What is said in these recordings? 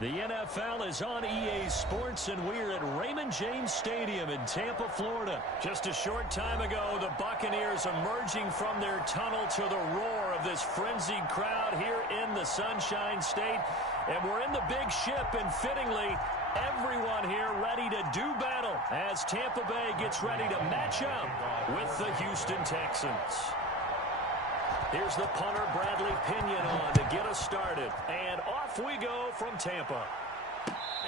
The NFL is on EA Sports, and we're at Raymond James Stadium in Tampa, Florida. Just a short time ago, the Buccaneers emerging from their tunnel to the roar of this frenzied crowd here in the Sunshine State. And we're in the big ship, and fittingly, everyone here ready to do battle as Tampa Bay gets ready to match up with the Houston Texans. Here's the punter, Bradley Pinion, on to get us started. And off we go from Tampa.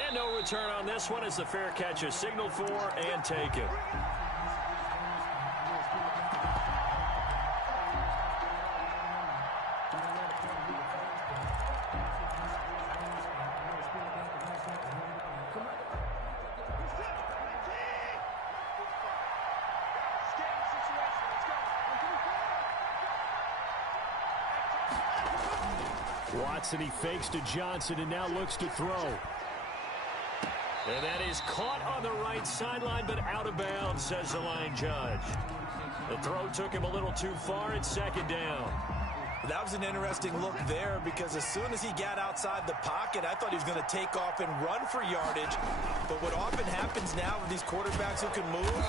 And no return on this one as the fair catch is signaled for and taken. Watson, he fakes to Johnson and now looks to throw. And that is caught on the right sideline, but out of bounds, says the line judge. The throw took him a little too far. It's second down. That was an interesting look there because as soon as he got outside the pocket, I thought he was going to take off and run for yardage. But what often happens now with these quarterbacks who can move,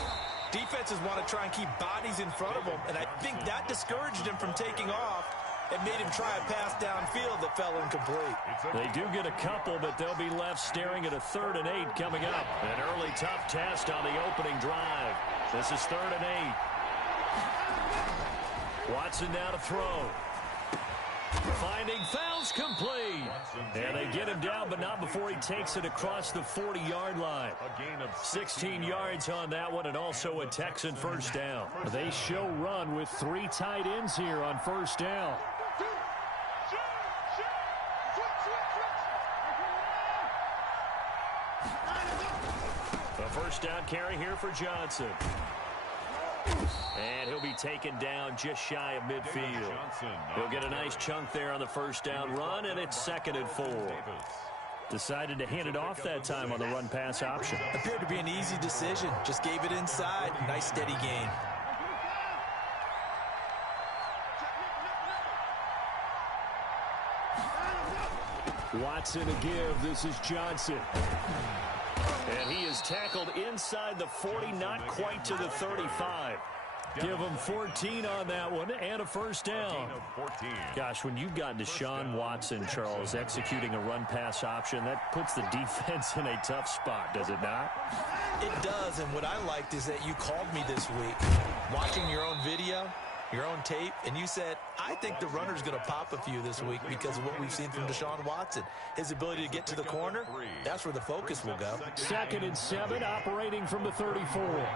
defenses want to try and keep bodies in front of them. And I think that discouraged him from taking off. It made him try a pass downfield that fell incomplete. They do get a couple, but they'll be left staring at a 3rd and 8 coming up. An early tough test on the opening drive. This is 3rd and 8. Watson now to throw. Finding fouls complete. And they get him down, but not before he takes it across the 40-yard line. 16 yards on that one, and also a Texan first down. They show run with 3 tight ends here on first down. A first down carry here for Johnson. And he'll be taken down just shy of midfield. He'll get a nice chunk there on the first down run, and it's 2nd and 4. Decided to hand it off that time on the run-pass option. Appeared to be an easy decision. Just gave it inside. Nice steady gain. Watson a give. This is Johnson. And he is tackled inside the 40, not quite to the 35. Give him 14 on that one and a first down. Gosh, when you've got Deshaun Watson, Charles, executing a run-pass option, that puts the defense in a tough spot, does it not? It does, and what I liked is that you called me this week, watching your own video, your own tape, and you said, I think the runner's going to pop a few this week because of what we've seen from Deshaun Watson. His ability to get to the corner, that's where the focus will go. 2nd and 7, operating from the 34.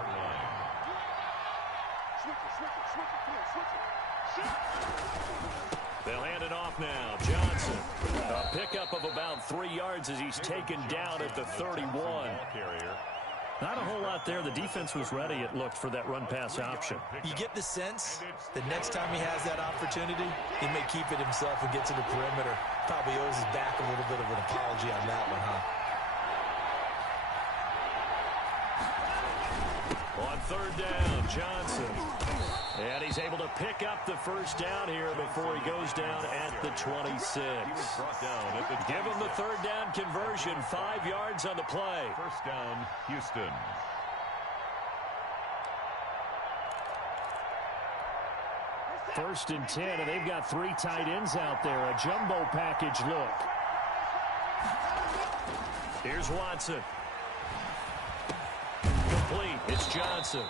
They'll hand it off now. Johnson, a pickup of about 3 yards as he's taken down at the 31. Not a whole lot there. The defense was ready, it looked, for that run-pass option. You get the sense that next time he has that opportunity, he may keep it himself and get to the perimeter. Probably owes his back a little bit of an apology on that one, huh? On 3rd down, Johnson. And he's able to pick up the first down here before he goes down at the 26. Give him the 3rd down conversion, 5 yards on the play. First down, Houston. First and 10, and they've got 3 tight ends out there. A jumbo package look. Here's Watson. Complete. It's Johnson.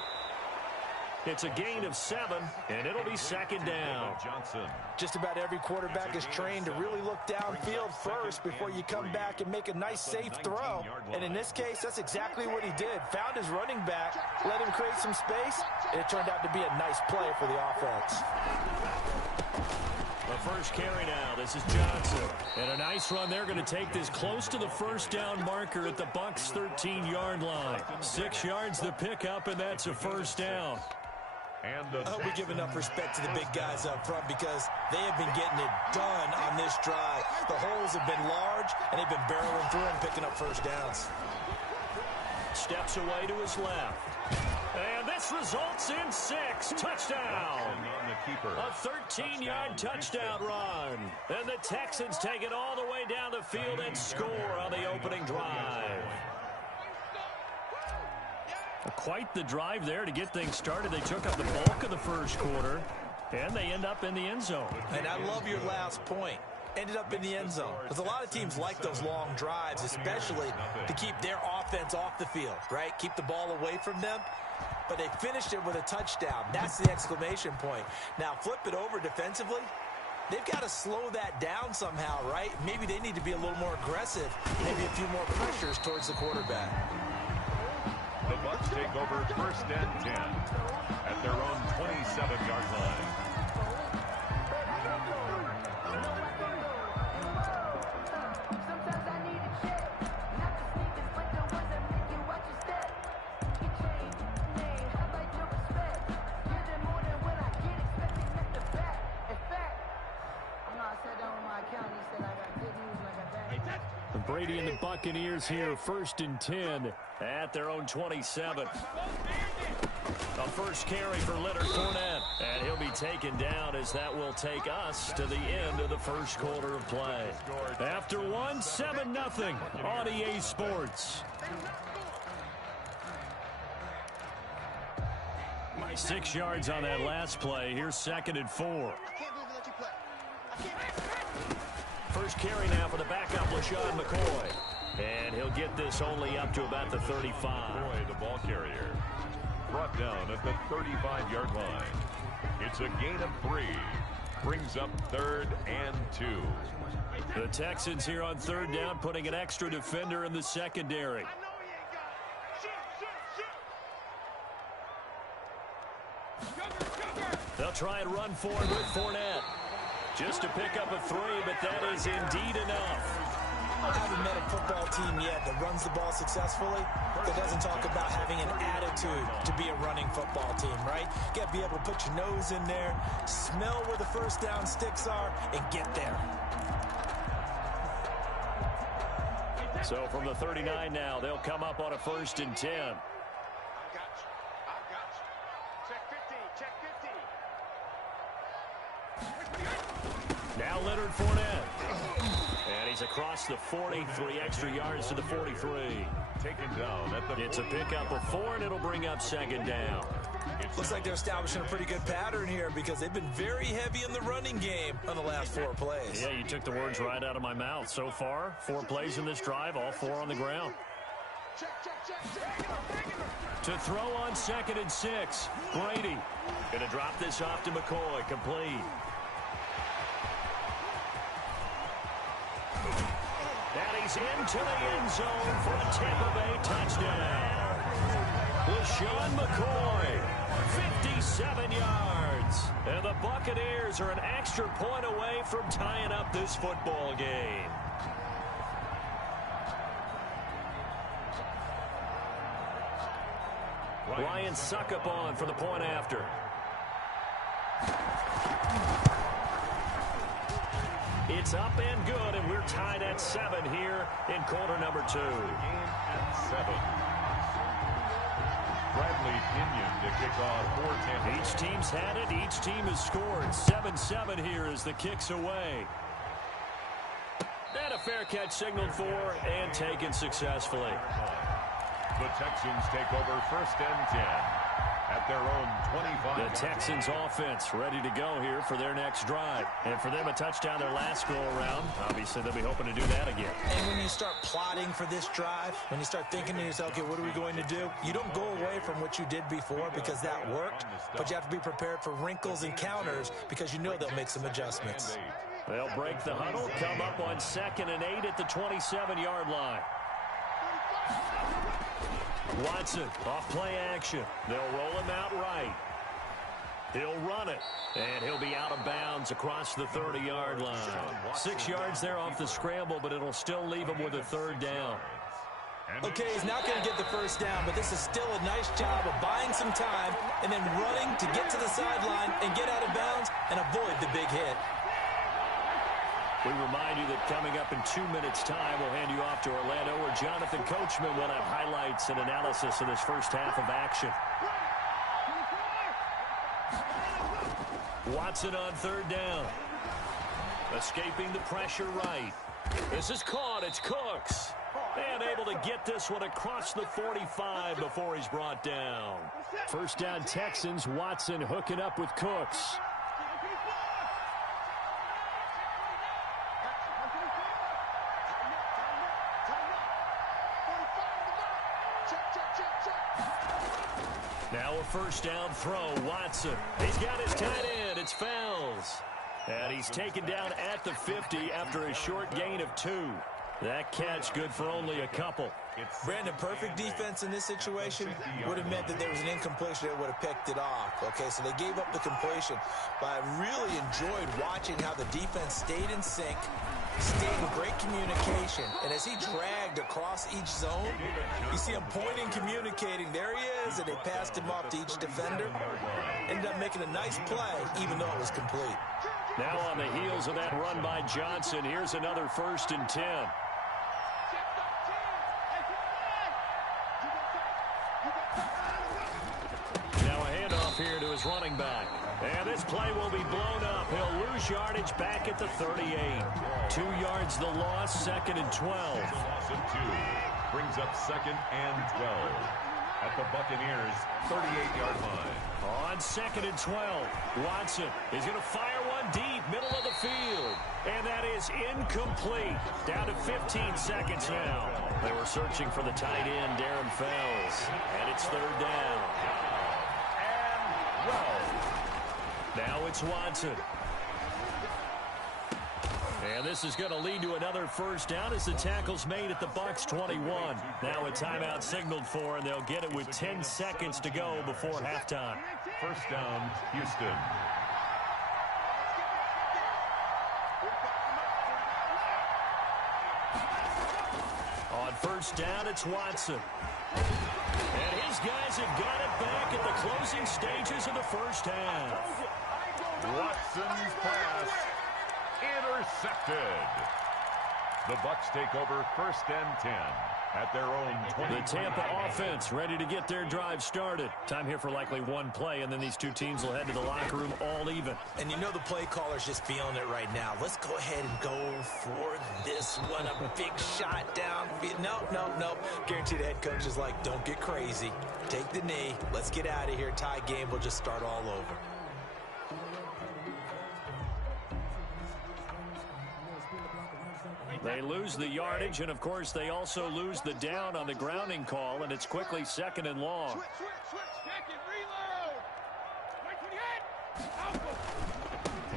It's a gain of 7, and it'll be 2nd down. Johnson. Just about every quarterback is trained to really look downfield first before you come back and make a nice, safe throw. And in this case, that's exactly what he did. Found his running back, let him create some space, and it turned out to be a nice play for the offense. The first carry now. This is Johnson. And a nice run. They're going to take this close to the first down marker at the Bucs' 13-yard line. 6 yards the pickup, and that's a first down. I hope we give enough respect to the big guys up front because they have been getting it done on this drive. The holes have been large, and they've been barreling through and picking up first downs. Steps away to his left. And this results in 6. Touchdown. On the keeper. A 13-yard touchdown run. And the Texans take it all the way down the field and score on the opening drive. Quite the drive there to get things started. They took up the bulk of the first quarter, and they end up in the end zone. And I love your last point. Ended up in the end zone. Because a lot of teams like those long drives, especially to keep their offense off the field, right? Keep the ball away from them. But they finished it with a touchdown. That's the exclamation point. Now, flip it over defensively. They've got to slow that down somehow, right? Maybe they need to be a little more aggressive. Maybe a few more pressures towards the quarterback. The Bucs take over 1st and 10 at their own 27-yard line. Brady and the Buccaneers here, 1st and 10 at their own 27. A first carry for Leonard Fournette, and he'll be taken down as that will take us to the end of the first quarter of play. After one, 7-0 on EA Sports. 6 yards on that last play. Here's 2nd and 4. First carry now for the backup, LaShawn McCoy. And he'll get this only up to about the 35. McCoy, the ball carrier, brought down at the 35-yard line. It's a gain of 3. Brings up 3rd and 2. The Texans here on 3rd down, putting an extra defender in the secondary. They'll try and run for it with Fournette. Just to pick up a 3, but that is indeed enough. I haven't met a football team yet that runs the ball successfully that doesn't talk about having an attitude to be a running football team, right? You got to be able to put your nose in there, smell where the first down sticks are, and get there. So from the 39 now, they'll come up on a 1st and 10. Now Leonard Fournette. And he's across the 40, 3 extra yards to the 43. Taken down at the It's a pickup of 4, and it'll bring up 2nd down. Looks like they're establishing a pretty good pattern here because they've been very heavy in the running game on the last 4 plays. Yeah, you took the words right out of my mouth. So far, 4 plays in this drive, all 4 on the ground. To throw on 2nd and 6, Brady. Going to drop this off to McCoy, complete. And he's into the end zone for a Tampa Bay touchdown. LaShawn McCoy, 57 yards. And the Buccaneers are an extra point away from tying up this football game. Ryan Succop for the point after. It's up and good, and we're tied at 7 here in quarter number 2. game at 7. Bradley Pinion to kick off for Tampa. Each team's had it. Each team has scored. 7-7 here as the kick's away. And a fair catch signaled for and taken successfully. The Texans take over 1st and 10 at their own 25. The Texans offense ready to go here for their next drive. And for them, a touchdown their last go-around. Obviously, they'll be hoping to do that again. And when you start plotting for this drive, when you start thinking to yourself, okay, what are we going to do? You don't go away from what you did before because that worked, but you have to be prepared for wrinkles and counters because you know they'll make some adjustments. They'll break the huddle, come up on 2nd and 8 at the 27-yard line. Watson, off play action. They'll roll him out right. He'll run it, and he'll be out of bounds across the 30-yard line. 6 yards there off the scramble, but it'll still leave him with a 3rd down. Okay, he's not going to get the first down, but this is still a nice job of buying some time and then running to get to the sideline and get out of bounds and avoid the big hit. We remind you that coming up in 2 minutes' time, we'll hand you off to Orlando, where Jonathan Coachman will have highlights and analysis of this first half of action. Watson on third down. Escaping the pressure right. This is caught. It's Cooks. And able to get this one across the 45 before he's brought down. First down Texans. Watson hooking up with Cooks. Now a first down throw. Watson. He's got his tight end. It's Fells. And he's taken down at the 50 after a short gain of 2. That catch good for only a couple. Brandon, perfect defense in this situation would have meant that there was an incompletion that would have picked it off. Okay, so they gave up the completion. But I really enjoyed watching how the defense stayed in sync, stayed in great communication. And as he dragged across each zone, you see him pointing, communicating. There he is, and they passed him off to each defender. Ended up making a nice play, even though it was complete. Now on the heels of that run by Johnson, here's another 1st and 10. Now a handoff here to his running back. And this play will be blown up. He'll lose yardage back at the 38. 2 yards the loss, 2nd and 12. Loss of 2 brings up 2nd and 12 at the Buccaneers' 38-yard line. On 2nd and 12, Watson is going to fire one deep, middle of the field. And that is incomplete. Down to 15 seconds now. They were searching for the tight end, Darren Fells. And it's 3rd down. And well. Now it's Watson. And this is going to lead to another first down as the tackle's made at the Bucs 21. Now a timeout signaled for, and they'll get it with 10 seconds to go before halftime. First down, Houston. On first down, it's Watson. And his guys have got it back at the closing stages of the first half. Watson's pass intercepted. The Bucs take over 1st and 10 at their own 20. The Tampa offense ready to get their drive started. Time here for likely one play, and then these two teams will head to the locker room all even. And you know the play caller's just feeling it right now. Let's go ahead and go for this one. A big shot down. No. Guaranteed the head coach is like, don't get crazy. Take the knee. Let's get out of here. Tie game will just start all over. They lose the yardage, and of course they also lose the down on the grounding call, and it's quickly 2nd and long.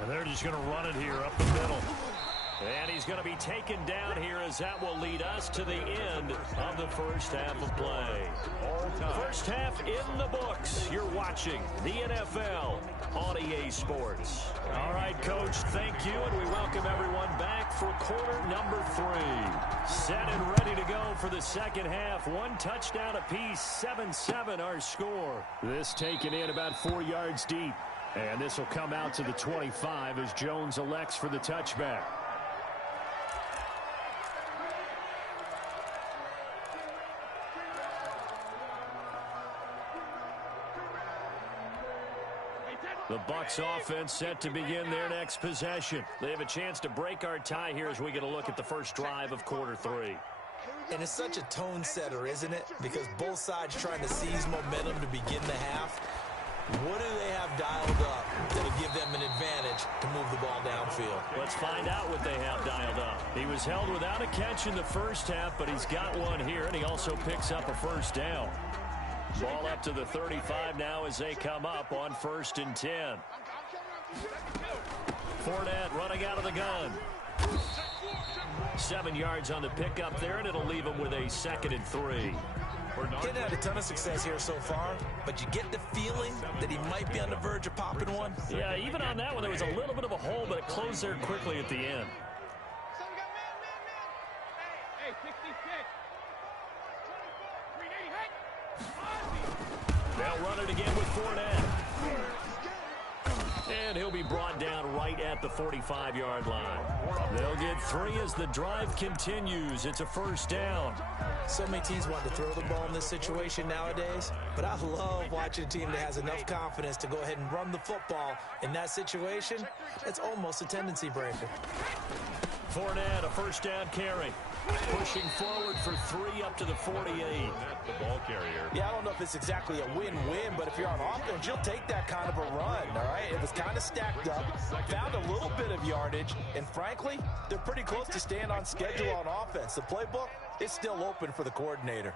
And they're just going to run it here up the middle. And he's going to be taken down here as that will lead us to the end of the first half of play. First half in the books. You're watching the NFL on EA Sports. All right, Coach, thank you, and we welcome everyone back for quarter number 3. Set and ready to go for the second half. 1 touchdown apiece, 7-7 our score. This taken in about 4 yards deep. And this will come out to the 25 as Jones elects for the touchback. The Bucs offense set to begin their next possession. They have a chance to break our tie here as we get a look at the first drive of quarter 3. And it's such a tone setter, isn't it? Because both sides trying to seize momentum to begin the half. What do they have dialed up that'll give them an advantage to move the ball downfield? Let's find out what they have dialed up. He was held without a catch in the first half, but he's got one here, and he also picks up a first down. Ball up to the 35 now as they come up on 1st and 10. Fournette running out of the gun. 7 yards on the pickup there, and it'll leave him with a 2nd and 3. He's had a ton of success here so far, but you get the feeling that he might be on the verge of popping one. Yeah, even on that one, there was a little bit of a hole, but it closed there quickly at the end. They'll run it again with Fournette. And he'll be brought down right at the 45-yard line. They'll get 3 as the drive continues. It's a first down. So many teams want to throw the ball in this situation nowadays, but I love watching a team that has enough confidence to go ahead and run the football. In that situation, it's almost a tendency breaker. Pnod, a first down carry. Pushing forward for 3 up to the 48. That's the ball carrier. Yeah, I don't know if it's exactly a win-win, but if you're on offense, you'll take that kind of a run, all right? It was kind of stacked up, found a little bit of yardage, and frankly, they're pretty close to staying on schedule on offense. The playbook is still open for the coordinator.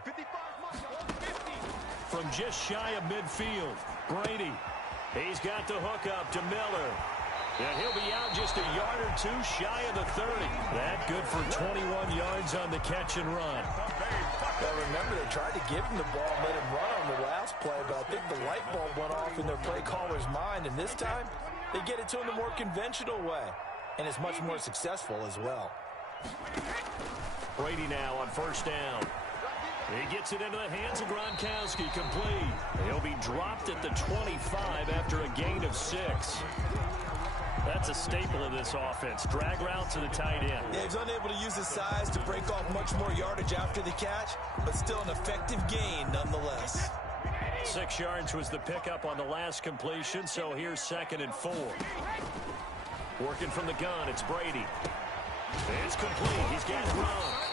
From just shy of midfield, Brady. He's got the hookup to Miller. And he'll be out just a yard or 2 shy of the 30. That good for 21 yards on the catch and run. Now remember, they tried to give him the ball and let him run on the last play, but I think the light bulb went off in their play caller's mind, and this time they get it to him the more conventional way, and it's much more successful as well. Brady now on first down. He gets it into the hands of Gronkowski, complete. He'll be dropped at the 25 after a gain of 6. That's a staple of this offense. Drag route to the tight end. Yeah, he's unable to use his size to break off much more yardage after the catch, but still an effective gain nonetheless. 6 yards was the pickup on the last completion, so here's 2nd and 4. Working from the gun, it's Brady. It's complete. He's got Gronk.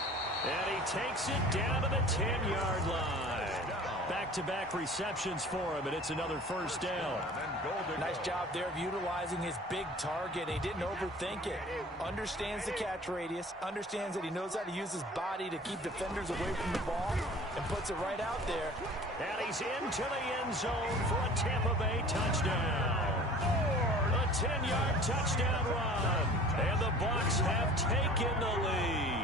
And he takes it down to the 10-yard line. Back-to-back receptions for him, and it's another first down. Nice job there of utilizing his big target. He didn't overthink it. Understands the catch radius, understands that he knows how to use his body to keep defenders away from the ball, and puts it right out there. And he's into the end zone for a Tampa Bay touchdown. A 10-yard touchdown run. And the Bucs have taken the lead.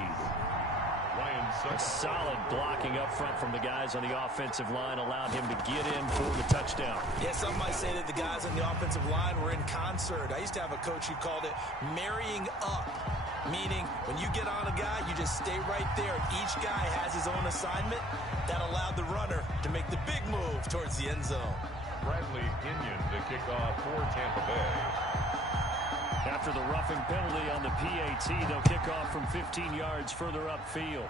A solid blocking up front from the guys on the offensive line allowed him to get in for the touchdown. Yeah, some might say that the guys on the offensive line were in concert. I used to have a coach who called it marrying up, meaning when you get on a guy, you just stay right there. Each guy has his own assignment. That allowed the runner to make the big move towards the end zone. Bradley Kenyon to kick off for Tampa Bay. After the roughing penalty on the PAT, they'll kick off from 15 yards further upfield.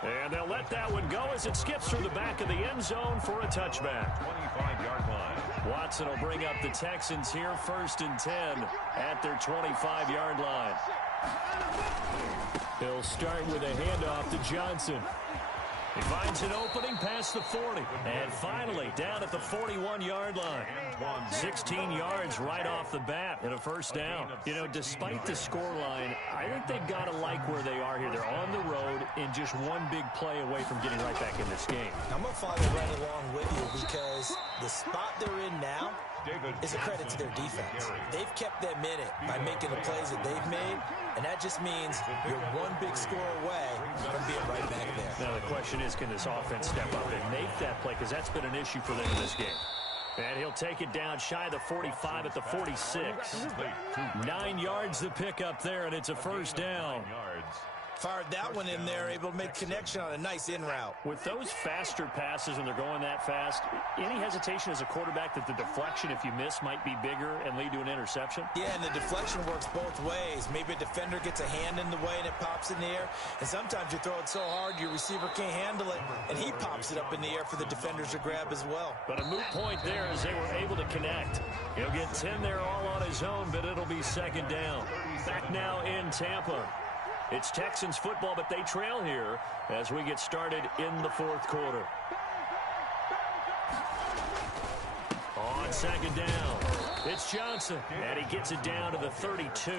And they'll let that one go as it skips through the back of the end zone for a touchback. 25-yard line. Watson will bring up the Texans here, 1st and 10 at their 25-yard line. He'll start with a handoff to Johnson. He finds an opening past the 40. And finally, down at the 41-yard line. 16 yards right off the bat and a first down. You know, despite the scoreline, I think they've got to like where they are here. They're on the road and just one big play away from getting right back in this game. I'm going to follow right along with you because the spot they're in now is a credit to their defense. They've kept them in it by making the plays that they've made, and that just means you're one big score away from being right back there. Now the question is, can this offense step up and make that play? Because that's been an issue for them in this game. And he'll take it down shy of the 45 at the 46. 9 yards the pickup there, and it's a first down. Fired that one in there, able to make connection on a nice in route. With those faster passes when they're going that fast, any hesitation as a quarterback that the deflection, if you miss, might be bigger and lead to an interception? Yeah, and the deflection works both ways. Maybe a defender gets a hand in the way and it pops in the air. And sometimes you throw it so hard your receiver can't handle it, and he pops it up in the air for the defenders to grab as well. But a moot point there as they were able to connect. He'll get 10 there all on his own, but it'll be 2nd down. Back now in Tampa. It's Texans football, but they trail here as we get started in the 4th quarter. On 2nd down, it's Johnson, and he gets it down to the 32.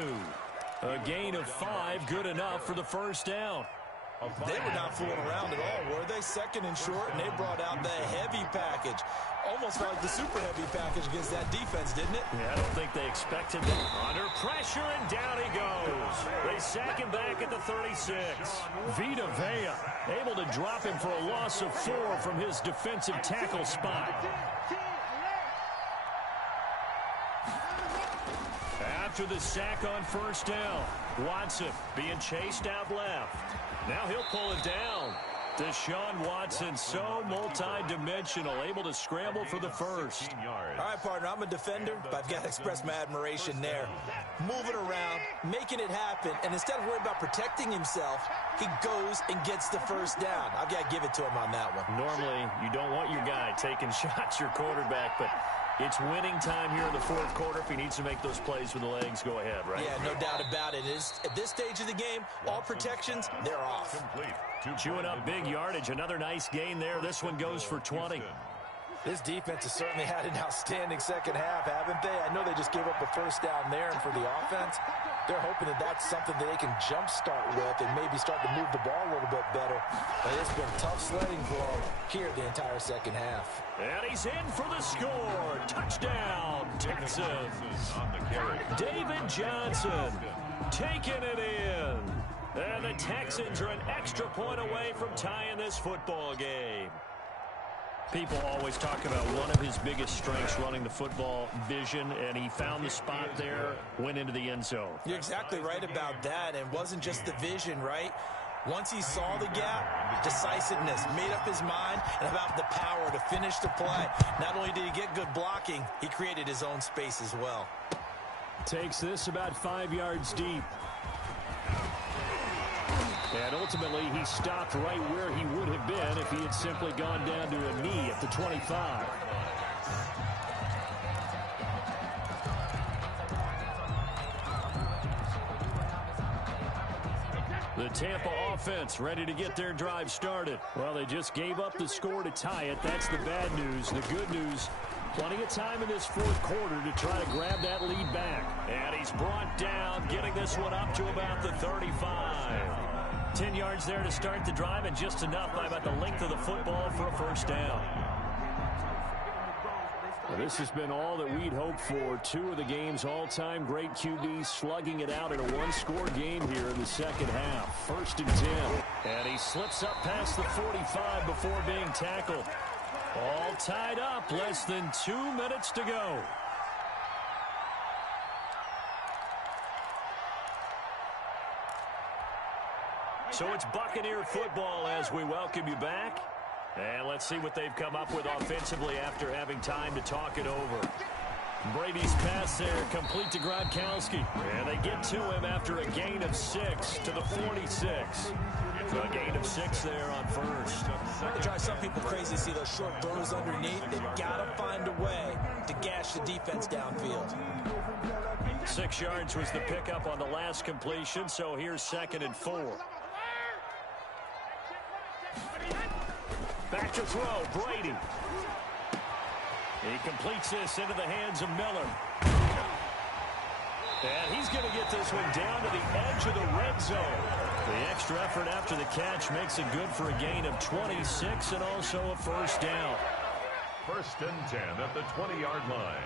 A gain of 5, good enough for the first down. They were not fooling around at all, were they? 2nd and short, and they brought out the heavy package. Almost like the super heavy package against that defense, didn't it? Yeah, I don't think they expected that. Under pressure, and down he goes. They sack him back at the 36. Vita Vea able to drop him for a loss of 4 from his defensive tackle spot. After the sack on first down, Watson being chased out left. Now he'll pull it down. Deshaun Watson, so multi-dimensional, able to scramble for the first. All right, partner, I'm a defender, but I've got to express my admiration there. Moving around, making it happen, and instead of worrying about protecting himself, he goes and gets the first down. I've got to give it to him on that one. Normally, you don't want your guy taking shots, your quarterback, but it's winning time here in the fourth quarter. If he needs to make those plays with the legs, go ahead, right? Yeah, no doubt about it. At this stage of the game, all protections, they're off. Chewing up big yardage. Another nice gain there. This one goes for 20. This defense has certainly had an outstanding second half, haven't they? I know they just gave up a first down there, and for the offense, they're hoping that that's something that they can jumpstart with and maybe start to move the ball a little bit better. But it's been tough sledding for them here the entire second half. And he's in for the score. Touchdown, Texans. David Johnson taking it in. And the Texans are an extra point away from tying this football game. People always talk about one of his biggest strengths, running the football, vision, and he found the spot there, went into the end zone. You're exactly right about that, and it wasn't just the vision, right? Once he saw the gap, decisiveness, made up his mind, and about the power to finish the play. Not only did he get good blocking, he created his own space as well. Takes this about 5 yards deep. And ultimately, he stopped right where he would have been if he had simply gone down to a knee at the 25. The Tampa offense ready to get their drive started. Well, they just gave up the score to tie it. That's the bad news. The good news, plenty of time in this fourth quarter to try to grab that lead back. And he's brought down, getting this one up to about the 35. 10 yards there to start the drive, and just enough by about the length of the football for a first down. Well, this has been all that we'd hoped for. Two of the game's all-time great QBs slugging it out in a one-score game here in the second half. 1st and 10. And he slips up past the 45 before being tackled. All tied up, less than 2 minutes to go. So it's Buccaneer football as we welcome you back. And let's see what they've come up with offensively after having time to talk it over. Brady's pass there, complete to Gronkowski. And they get to him after a gain of 6 to the 46. So a gain of 6 there on first. It drives some people crazy to see those short throws underneath. They've got to find a way to gash the defense downfield. 6 yards was the pickup on the last completion, so here's 2nd and 4. Back to throw, Brady. He completes this into the hands of Miller. And he's going to get this one down to the edge of the red zone. The extra effort after the catch makes it good for a gain of 26 and also a first down. 1st and 10 at the 20-yard line.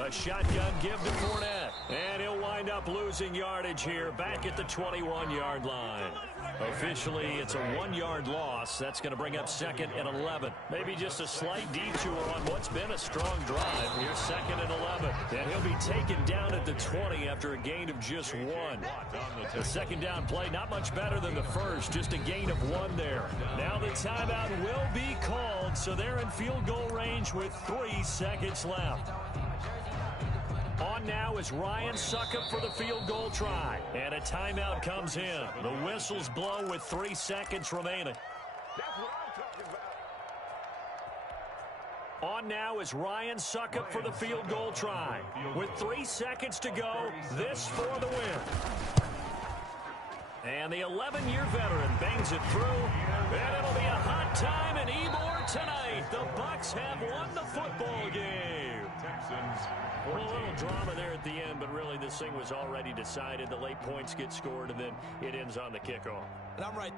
A shotgun give to Pnod. And he'll wind up losing yardage here back at the 21-yard line. Officially, it's a 1-yard loss. That's going to bring up 2nd and 11. Maybe just a slight detour on what's been a strong drive. Here's 2nd and 11. And he'll be taken down at the 20 after a gain of just 1. The second down play, not much better than the first. Just a gain of 1 there. Now the timeout will be called, so they're in field goal range with 3 seconds left. On now is Ryan Succop for the field goal try. And a timeout comes in. The whistles blow with 3 seconds remaining. On now is Ryan Succop for the field goal try. With 3 seconds to go, this for the win. And the 11-year veteran bangs it through. And it'll be a hot time in Ybor tonight. The Bucs have won the football game. Texans. Well, a little drama there at the end, but really this thing was already decided. The late points get scored, and then it ends on the kickoff. And I'm right.